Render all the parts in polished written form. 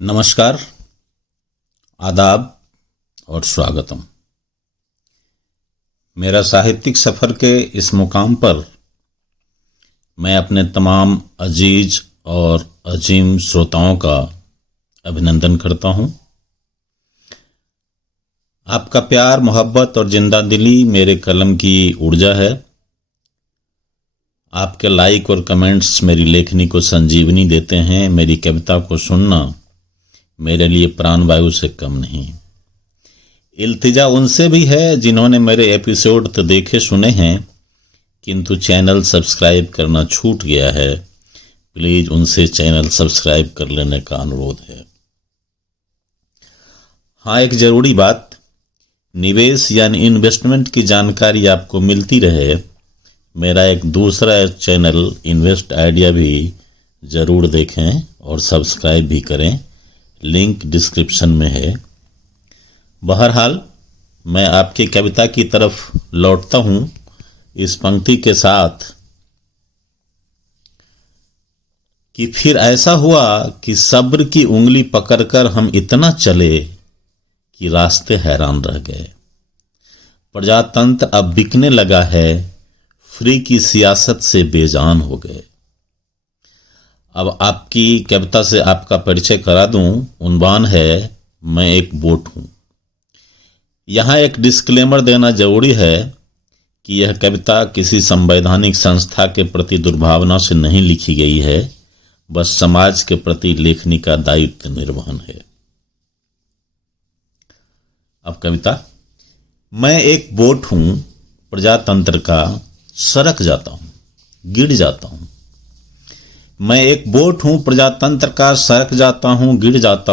नमस्कार, आदाब और स्वागतम। मेरा साहित्यिक सफ़र के इस मुकाम पर मैं अपने तमाम अजीज और अजीम श्रोताओं का अभिनंदन करता हूं। आपका प्यार, मोहब्बत और जिंदा दिली मेरे कलम की ऊर्जा है। आपके लाइक और कमेंट्स मेरी लेखनी को संजीवनी देते हैं। मेरी कविता को सुनना मेरे लिए प्राणवायु से कम नहीं। इल्तिजा उनसे भी है जिन्होंने मेरे एपिसोड तो देखे सुने हैं, किंतु चैनल सब्सक्राइब करना छूट गया है। प्लीज उनसे चैनल सब्सक्राइब कर लेने का अनुरोध है। हाँ, एक जरूरी बात, निवेश यानी इन्वेस्टमेंट की जानकारी आपको मिलती रहे, मेरा एक दूसरा चैनल इन्वेस्ट आइडिया भी जरूर देखें और सब्सक्राइब भी करें। लिंक डिस्क्रिप्शन में है। बहरहाल मैं आपकी कविता की तरफ लौटता हूं इस पंक्ति के साथ कि फिर ऐसा हुआ कि सब्र की उंगली पकड़कर हम इतना चले कि रास्ते हैरान रह गए। प्रजातंत्र अब बिकने लगा है, फ्री की सियासत से बेजान हो गए। अब आपकी कविता से आपका परिचय करा दूं। उन्वान है, मैं एक बोट हूं। यहां एक डिस्क्लेमर देना जरूरी है कि यह कविता किसी संवैधानिक संस्था के प्रति दुर्भावना से नहीं लिखी गई है, बस समाज के प्रति लेखनी का दायित्व निर्वहन है। अब कविता। मैं एक बोट हूं प्रजातंत्र का, सरक जाता हूं, गिर जाता हूं। मैं एक बोट हूं प्रजातंत्र का, सरक जाता हूं, गिर जाता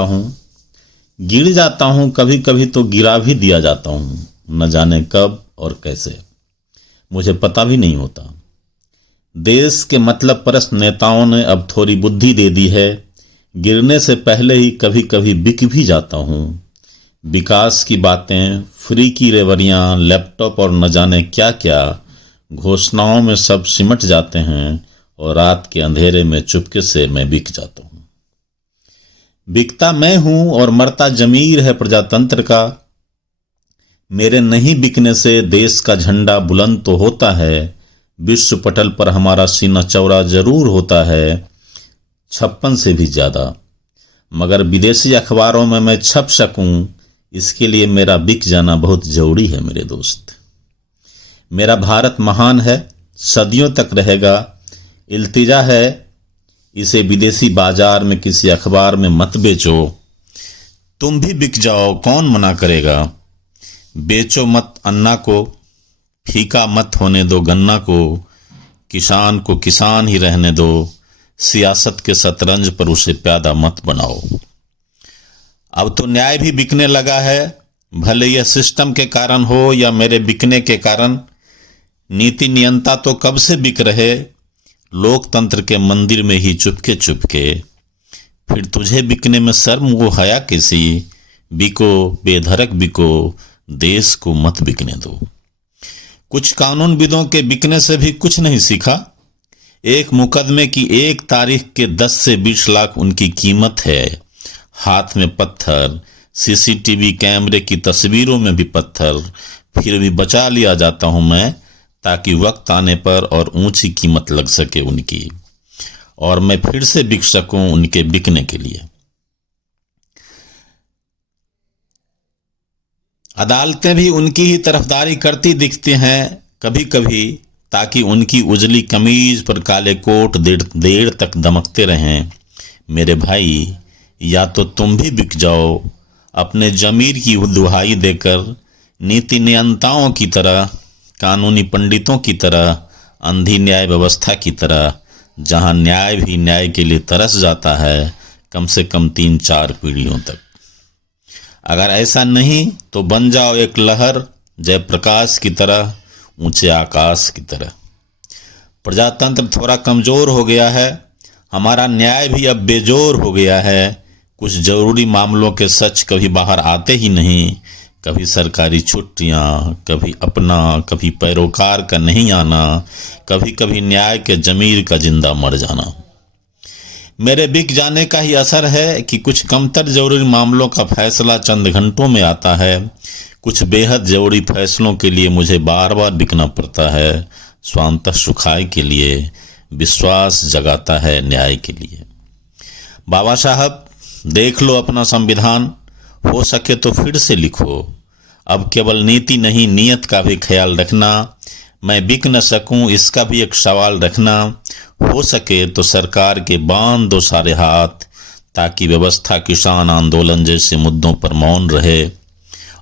हूं, कभी कभी तो गिरा भी दिया जाता हूं। न जाने कब और कैसे, मुझे पता भी नहीं होता। देश के मतलब परस्त नेताओं ने अब थोड़ी बुद्धि दे दी है। गिरने से पहले ही कभी कभी बिक भी जाता हूं। विकास की बातें, फ्री की रेवड़ियां, लैपटॉप और न जाने क्या क्या घोषणाओं में सब सिमट जाते हैं और रात के अंधेरे में चुपके से मैं बिक जाता हूं। बिकता मैं हूं और मरता जमीर है प्रजातंत्र का। मेरे नहीं बिकने से देश का झंडा बुलंद तो होता है, विश्व पटल पर हमारा सीना चौड़ा जरूर होता है, 56 से भी ज्यादा। मगर विदेशी अखबारों में मैं छप सकूं, इसके लिए मेरा बिक जाना बहुत जरूरी है मेरे दोस्त। मेरा भारत महान है, सदियों तक रहेगा। इल्तिजा है, इसे विदेशी बाजार में किसी अखबार में मत बेचो। तुम भी बिक जाओ, कौन मना करेगा। बेचो मत अन्ना को, फीका मत होने दो गन्ना को किसान ही रहने दो। सियासत के शतरंज पर उसे प्यादा मत बनाओ। अब तो न्याय भी बिकने लगा है, भले यह सिस्टम के कारण हो या मेरे बिकने के कारण। नीति नियंता तो कब से बिक रहे, लोकतंत्र के मंदिर में ही चुपके चुपके। फिर तुझे बिकने में शर्म वो हया किसी। बिको बेधड़क बिको, देश को मत बिकने दो। कुछ कानूनविदों के बिकने से भी कुछ नहीं सीखा। एक मुकदमे की एक तारीख के 10 से 20 लाख उनकी कीमत है। हाथ में पत्थर, सीसीटीवी कैमरे की तस्वीरों में भी पत्थर, फिर भी बचा लिया जाता हूं मैं, ताकि वक्त आने पर और ऊंची कीमत लग सके उनकी, और मैं फिर से बिक सकूं उनके बिकने के लिए। अदालतें भी उनकी ही तरफदारी करती दिखती हैं कभी कभी, ताकि उनकी उजली कमीज पर काले कोट देर तक दमकते रहें। मेरे भाई, या तो तुम भी बिक जाओ अपने जमीर की दुहाई देकर, नीति नियंताओं की तरह, कानूनी पंडितों की तरह, अंधी न्याय व्यवस्था की तरह, जहां न्याय भी न्याय के लिए तरस जाता है, कम से कम 3-4 पीढ़ियों तक। अगर ऐसा नहीं तो बन जाओ एक लहर, जयप्रकाश की तरह, ऊंचे आकाश की तरह। प्रजातंत्र थोड़ा कमजोर हो गया है, हमारा न्याय भी अब बेजोर हो गया है। कुछ जरूरी मामलों के सच कभी बाहर आते ही नहीं। कभी सरकारी छुट्टियां, कभी अपना, कभी पैरोकार का नहीं आना, कभी कभी न्याय के जमीर का जिंदा मर जाना। मेरे बिक जाने का ही असर है कि कुछ कमतर जरूरी मामलों का फैसला चंद घंटों में आता है। कुछ बेहद जरूरी फैसलों के लिए मुझे बार बार बिकना पड़ता है। स्वांतः सुखाय के लिए, विश्वास जगाता है न्याय के लिए। बाबा साहब, देख लो अपना संविधान, हो सके तो फिर से लिखो। अब केवल नीति नहीं, नियत का भी ख्याल रखना। मैं बिक न सकूं इसका भी एक सवाल रखना। हो सके तो सरकार के बांध दो सारे हाथ, ताकि व्यवस्था, किसान आंदोलन जैसे मुद्दों पर मौन रहे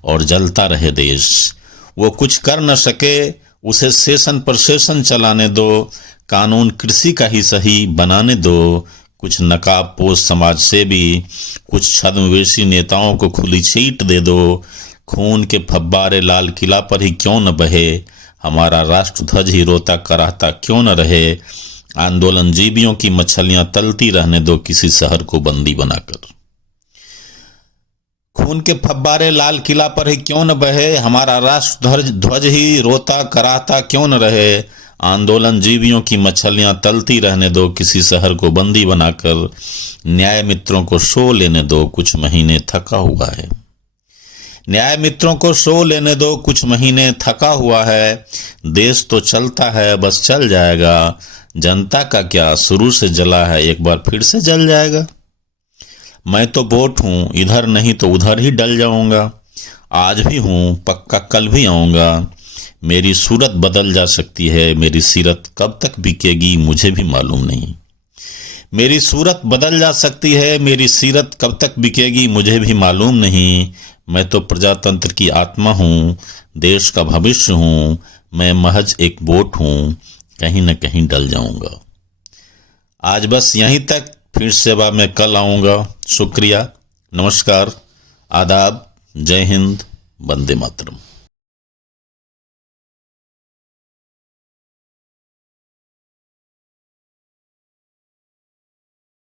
और जलता रहे देश। वो कुछ कर न सके उसे सेशन पर सेशन चलाने दो। कानून कृषि का ही सही बनाने दो। कुछ नकाबपोश समाज सेवी, कुछ छद्मवेशी नेताओं को खुली छीट दे दो। खून के फव्वारे लाल किला पर ही क्यों न बहे, हमारा राष्ट्रध्वज ही रोता कराहता क्यों न रहे। आंदोलन जीवियों की मछलियां तलती रहने दो किसी शहर को बंदी बनाकर। खून के फव्वारे लाल किला पर ही क्यों न बहे, हमारा राष्ट्रध्वज ही रोता कराहता क्यों न रहे। आंदोलन जीवियों की मछलियां तलती रहने दो किसी शहर को बंदी बनाकर। न्याय मित्रों को सो लेने दो, कुछ महीने थका हुआ है। न्याय मित्रों को सो लेने दो, कुछ महीने थका हुआ है। देश तो चलता है, बस चल जाएगा। जनता का क्या, शुरू से जला है, एक बार फिर से जल जाएगा। मैं तो बोट हूँ, इधर नहीं तो उधर ही डल जाऊंगा। आज भी हूँ, पक्का कल भी आऊंगा। मेरी सूरत बदल जा सकती है, मेरी सीरत कब तक बिकेगी मुझे भी मालूम नहीं। मेरी सूरत बदल जा सकती है, मेरी सीरत कब तक बिकेगी मुझे भी मालूम नहीं। मैं तो प्रजातंत्र की आत्मा हूँ, देश का भविष्य हूँ। मैं महज एक बोट हूँ, कहीं न कहीं डल जाऊंगा। आज बस यहीं तक, फिर सेवा में कल आऊँगा। शुक्रिया, नमस्कार, आदाब, जय हिंद, वंदे मातरम।